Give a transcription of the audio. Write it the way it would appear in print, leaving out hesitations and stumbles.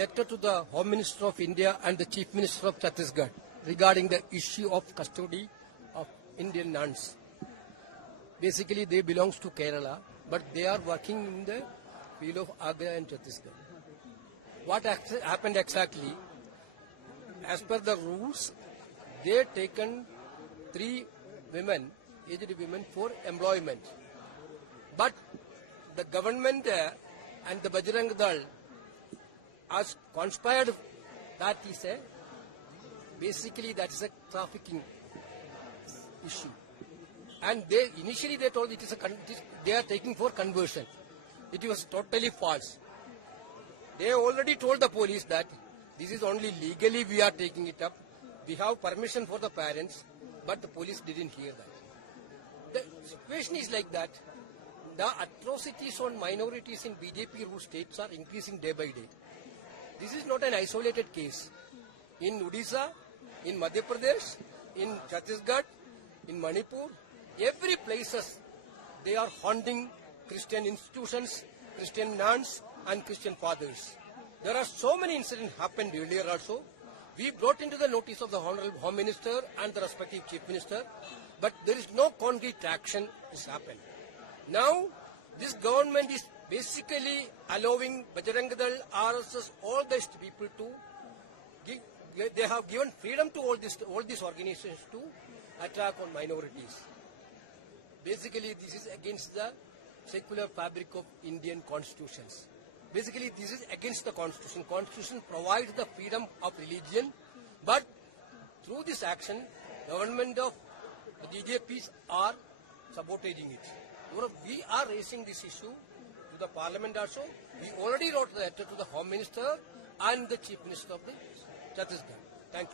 letter to the Home Minister of India and the Chief Minister of Chhattisgarh regarding the issue of custody of Indian nuns. Basically, they belong to Kerala, but they are working in the field of Agra and Chhattisgarh. What happened exactly? As per the rules, they taken 3 women, aged women, for employment. But the government and the Bajrang Dal has conspired. That is basically that is a trafficking issue. And initially they told they are taking for conversion. It was totally false. They already told the police that this is only legally we are taking it up. We have permission for the parents, but the police didn't hear that. The situation is like that. The atrocities on minorities in BJP ruled states are increasing day by day. This is not an isolated case. In Odisha, in Madhya Pradesh, in Chhattisgarh, in Manipur, every places they are haunting Christian institutions, Christian nuns and Christian fathers. There are so many incidents happened earlier also. We brought into the notice of the Honorable Home Minister and the respective Chief Minister, but there is no concrete action has happened. Now, this government is basically allowing Bajrang Dal, RSS, all these people to give, they have given freedom to all these organizations to attack on minorities. Basically, this is against the secular fabric of Indian constitutions. Basically, this is against the constitution. Constitution provides the freedom of religion, but through this action, government of the BJPs are sabotaging it. We are raising this issue to the parliament also. We already wrote the letter to the Home Minister and the Chief Minister of the Chhattisgarh. Thank you.